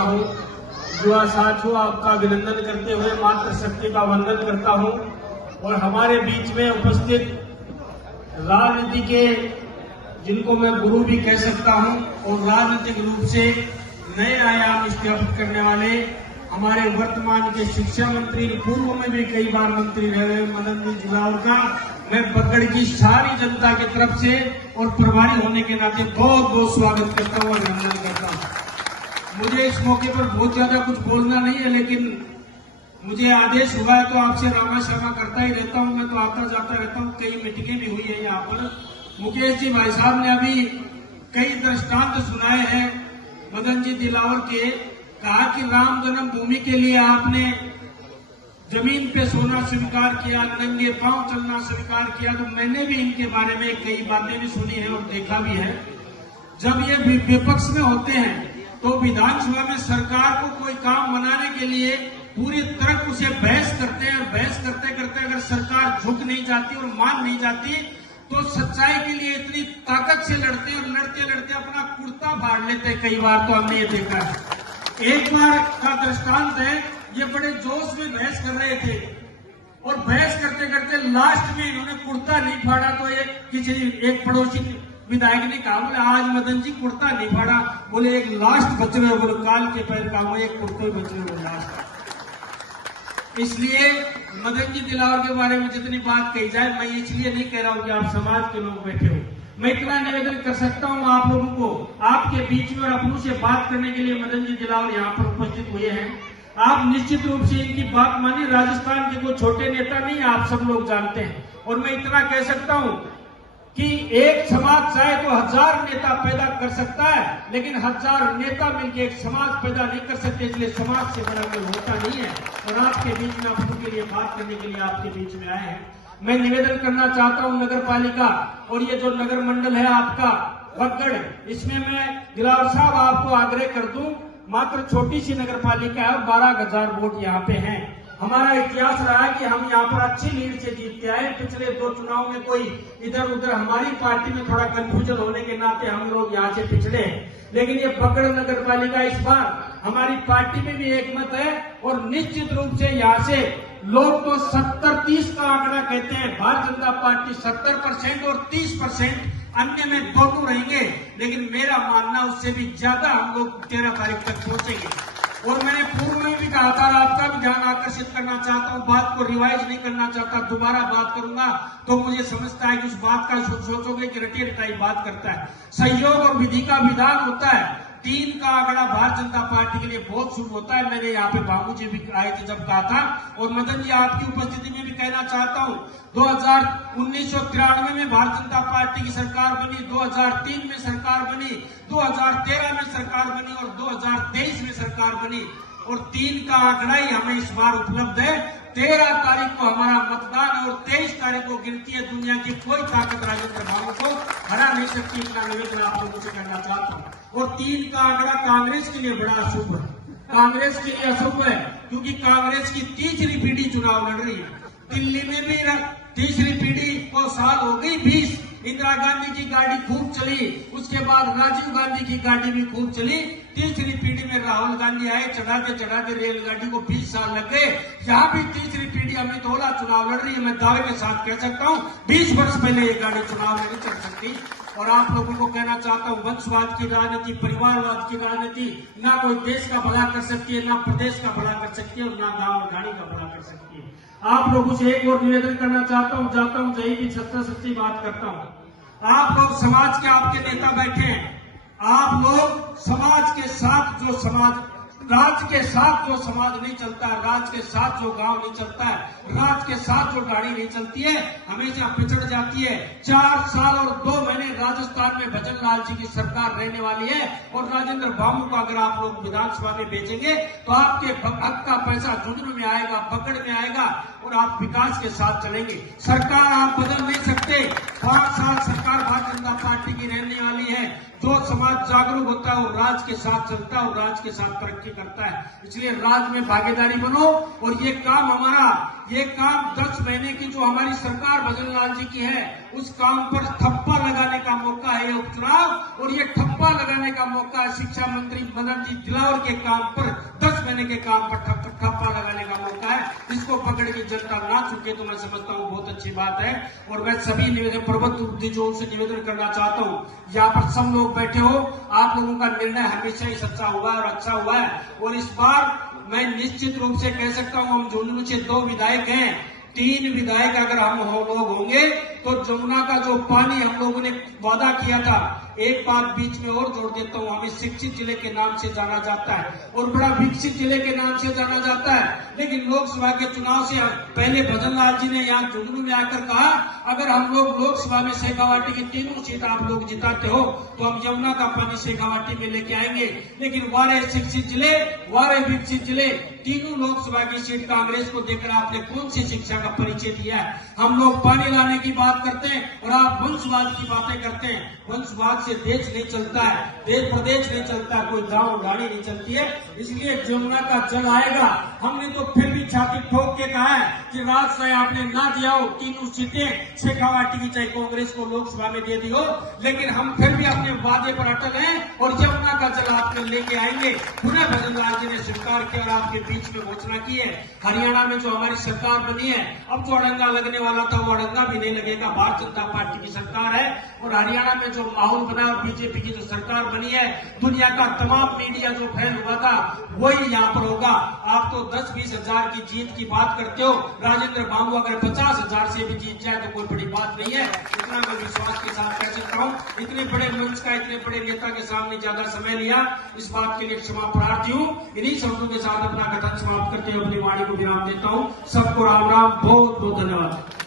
हूँ। युवा साथियों, आपका अभिनंदन करते हुए मातृशक्ति का वंदन करता हूँ और हमारे बीच में उपस्थित राजनीति के, जिनको मैं गुरु भी कह सकता हूँ, और राजनीतिक रूप से नए आयाम स्थापित करने वाले हमारे वर्तमान के शिक्षा मंत्री, पूर्व में भी कई बार मंत्री रहे मदन जी दिलावर का मैं बगड़ की सारी जनता की तरफ से और प्रभारी होने के नाते बहुत बहुत स्वागत करता हूँ, अभिनंदन करता हूँ। मुझे इस मौके पर बहुत ज्यादा कुछ बोलना नहीं है, लेकिन मुझे आदेश हुआ है तो आपसे रामा श्यामा करता ही रहता हूं। मैं तो आता जाता रहता हूं, कई मीटिंगें भी हुई है यहाँ पर। मुकेश जी भाई साहब ने अभी कई दृष्टांत सुनाए हैं मदन जी दिलावर के। कहा कि राम जन्मभूमि के लिए आपने जमीन पे सोना स्वीकार किया, नंगे पांव चलना स्वीकार किया। तो मैंने भी इनके बारे में कई बातें भी सुनी है और देखा भी है। जब ये विपक्ष में होते हैं तो विधानसभा में सरकार को कोई काम बनाने के लिए पूरी तरह उसे बहस करते हैं, और बहस करते करते अगर सरकार झुक नहीं जाती और मान नहीं जाती तो सच्चाई के लिए इतनी ताकत से लड़ते और लड़ते लड़ते अपना कुर्ता फाड़ लेते। कई बार तो हमने ये देखा है। एक बार का दृष्टांत है, ये बड़े जोश में बहस कर रहे थे और बहस करते करते लास्ट में इन्होंने कुर्ता नहीं फाड़ा तो एक पड़ोसी विधायक ने कहा, बोले आज मदन जी कुर्ता नहीं फाड़ा, बोले एक लास्ट बच रहे, बोले काल के पैर का वो एक कुर्ते बच रहे, बोले लास्ट। इसलिए मदन जी दिलावर के बारे में जितनी बात कही जाए, मैं इसलिए नहीं कह रहा हूं कि आप समाज के लोग बैठे हो। मैं इतना निवेदन कर सकता हूं आप लोगों को, आपके बीच में और अपनों से बात करने के लिए मदन जी दिलावर यहाँ पर उपस्थित हुए हैं। आप निश्चित रूप से इनकी बात मानिए। राजस्थान के कोई छोटे नेता नहीं, आप सब लोग जानते हैं। और मैं इतना कह सकता हूं कि एक समाज चाहे तो 1000 नेता पैदा कर सकता है, लेकिन 1000 नेता मिलकर एक समाज पैदा नहीं कर सकते। इसलिए समाज से बड़ा कोई होता नहीं है। और आपके बीच में आप उनके लिए बात करने के लिए आपके बीच में आए हैं। मैं निवेदन करना चाहता हूं, नगर पालिका और ये जो नगर मंडल है आपका बगड़, इसमें मैं दिलावर साहब आपको आग्रह कर दूं, मात्र छोटी सी नगर पालिका है, 12,000 वोट यहाँ पे हैं। हमारा इतिहास रहा है कि हम यहाँ पर अच्छी लीड से जीत के आए। पिछले 2 चुनाव में कोई इधर उधर हमारी पार्टी में थोड़ा कंफ्यूजन होने के नाते हम लोग यहाँ से पिछड़े हैं, लेकिन ये बगड़ नगर पालिका इस बार हमारी पार्टी में भी एक मत है। और निश्चित रूप से यहाँ से लोग तो 70-30 का आंकड़ा कहते हैं। भारतीय जनता पार्टी 70% और 30% अन्य में दोनों रहेंगे, लेकिन मेरा मानना उससे भी ज्यादा हम लोग 13 तारीख तक पहुंचेंगे। और मैंने पूर्व में भी कहा था, आपका भी ध्यान आकर्षित करना चाहता हूं, बात को रिवाइज नहीं करना चाहता। दोबारा बात करूंगा तो मुझे समझता है कि उस बात का सोचोगे कि रटी रटाई बात करता है। सहयोग और विधि का विधान होता है। 3 का आंकड़ा भारतीय जनता पार्टी के लिए बहुत शुभ होता है। मैंने यहाँ पे बाबू जी भी आए थे जब कहा था, और मदन जी आपकी उपस्थिति में भी कहना चाहता हूँ, 1993 में भारतीय जनता पार्टी की सरकार बनी, 2003 में सरकार बनी, 2013 में सरकार बनी और 2023 में सरकार बनी। और 3 का आंकड़ा ही हमें इस बार उपलब्ध है। 13 तारीख को हमारा मतदान है और 23 तारीख को गिनती है। दुनिया की कोई ताकत राजेंद्र बाबू को हरा नहीं सकती। इतना निवेदन आप लोगों से करना चाहता हूँ। और 3 का आंकड़ा कांग्रेस के लिए बड़ा अशुभ है। कांग्रेस के लिए अशुभ है क्योंकि कांग्रेस की तीसरी पीढ़ी चुनाव लड़ रही है। दिल्ली में भी तीसरी पीढ़ी को साल हो गई 20। इंदिरा गांधी की गाड़ी खूब चली, उसके बाद राजीव गांधी की गाड़ी भी खूब चली। तीसरी पीढ़ी में राहुल गांधी आए, चढ़ाते चढ़ाते रेलगाड़ी को 20 साल लग गए। यहाँ भी तीसरी पीढ़ी अमित ओला चुनाव लड़ रही है। मैं दावे के साथ कह सकता हूँ 20 वर्ष पहले ये गाड़ी चुनाव में नहीं चढ़ सकती। और आप लोगों को कहना चाहता हूँ, वंशवाद की राजनीति, परिवारवाद की राजनीति ना कोई देश का भला कर सकती है, ना प्रदेश का भला कर सकती है, और ना गांव और गाड़ी का भला कर सकती है। आप लोगों से एक और निवेदन करना चाहता हूँ, जाता हूँ जही भी सच्ची बात करता हूँ। आप लोग समाज के आपके नेता बैठे हैं, आप लोग समाज के साथ जो समाज, राज्य के साथ जो समाज नहीं चलता है, राज्य के साथ जो गांव नहीं चलता है, राज्य के साथ जो गाड़ी नहीं चलती है, हमेशा पिछड़ जाती है। 4 साल और 2 महीने राजस्थान में भजन लाल जी की सरकार रहने वाली है। और राजेंद्र बाबू को अगर आप लोग विधानसभा में भेजेंगे तो आपके हक का पैसा झुंझुनू में आएगा, बगड़ में आएगा। और और आप विकास के साथ चलेंगे। सरकार आप बदल नहीं सकते। 5 साल सरकार भारतीय जनता पार्टी की रहने वाली है। जो समाज जागरूक होता है वो राज्य के साथ चलता है और राज्य के साथ तरक्की करता है। इसलिए राज्य में भागीदारी बनो और ये काम हमारा, ये काम 10 महीने की जो हमारी सरकार भजन लाल जी की है, उस काम पर ठप्पा लगाने का मौका है ये उपचुनाव, और ये ठप्पा लगाने का मौका है शिक्षा मंत्री मदन जी दिलावर के काम पर, 10 महीने के काम पर ठप्पा लगाने का मौका है। इसको पकड़ के जनता ना चुके तो मैं समझता हूँ बहुत अच्छी बात है। और मैं सभी निवेदन प्रबुद्ध उद्योगों से निवेदन करना चाहता हूँ, यहाँ पर सब लोग बैठे हो, आप लोगों का निर्णय हमेशा ही सच्चा हुआ है और अच्छा हुआ है। और इस बार मैं निश्चित रूप से कह सकता हूँ, हम झुंझुनू से 2 विधायक हैं, 3 विधायक अगर हम लोग होंगे तो जमुना का जो पानी हम लोगों ने वादा किया था, एक बात बीच में और जोड़ देता हूँ, हमें शिक्षित जिले के नाम से जाना जाता है और बड़ा विकसित जिले के नाम से जाना जाता है। लेकिन लोकसभा के चुनाव से पहले भजन लाल जी ने यहाँ झुंझुनू में आकर कहा, अगर हम लोग लोकसभा में शेखावाटी की 3 सीट आप लोग जिताते हो तो हम यमुना का पानी शेखावाटी में लेके आएंगे। लेकिन 12 शिक्षित जिले, 12 विकसित जिले, 3 लोकसभा की सीट कांग्रेस को देकर आपने कौन सी शिक्षा का परिचय दिया है? हम लोग पानी लाने की बात करते हैं और आप वंशवाद की बातें करते हैं। वंशवाद से देश नहीं चलता है, देश प्रदेश नहीं चलता है, कोई गांव गाड़ी नहीं चलती है। इसलिए जमुना का जल आएगा। हमने तो फिर भी छाती ठोक के कहा है कि राजशाही आपने ना दिया हो, 3 सीटें शेखावाटी की चाहे कांग्रेस को लोकसभा में दे दी हो, लेकिन हम फिर भी अपने वादे पर अटल हैं और जमुना का जल आपने लेके आएंगे। पुनः भजन लाल जी ने स्वीकार किया और आपके बीच में घोषणा की है। हरियाणा में जो हमारी सरकार बनी है, अब जो अड़ंगा लगने वाला था वो अड़ंगा भी नहीं लगेगा। भारतीय जनता पार्टी की सरकार है और हरियाणा में जो माहौल बना, बीजेपी की जो सरकार बनी है, दुनिया का तमाम मीडिया जो फैल हुआ था वही यहाँ पर होगा। आप तो 10-20 हजार की जीत की बात करते हो, राजेंद्र बाबू अगर 50 हजार से भी जीत जाए तो कोई बड़ी बात नहीं है। इतना मैं विश्वास के साथ कह सकता हूँ। इतने बड़े मंच का, इतने बड़े नेता के सामने ज्यादा समय लिया, इस बात के लिए क्षमा प्रार्थी हूँ। इन्हीं शब्दों के साथ अपना कथन समाप्त करते हुए अपनी वाणी को विराम देता हूँ। सबको राम राम, बहुत बहुत धन्यवाद।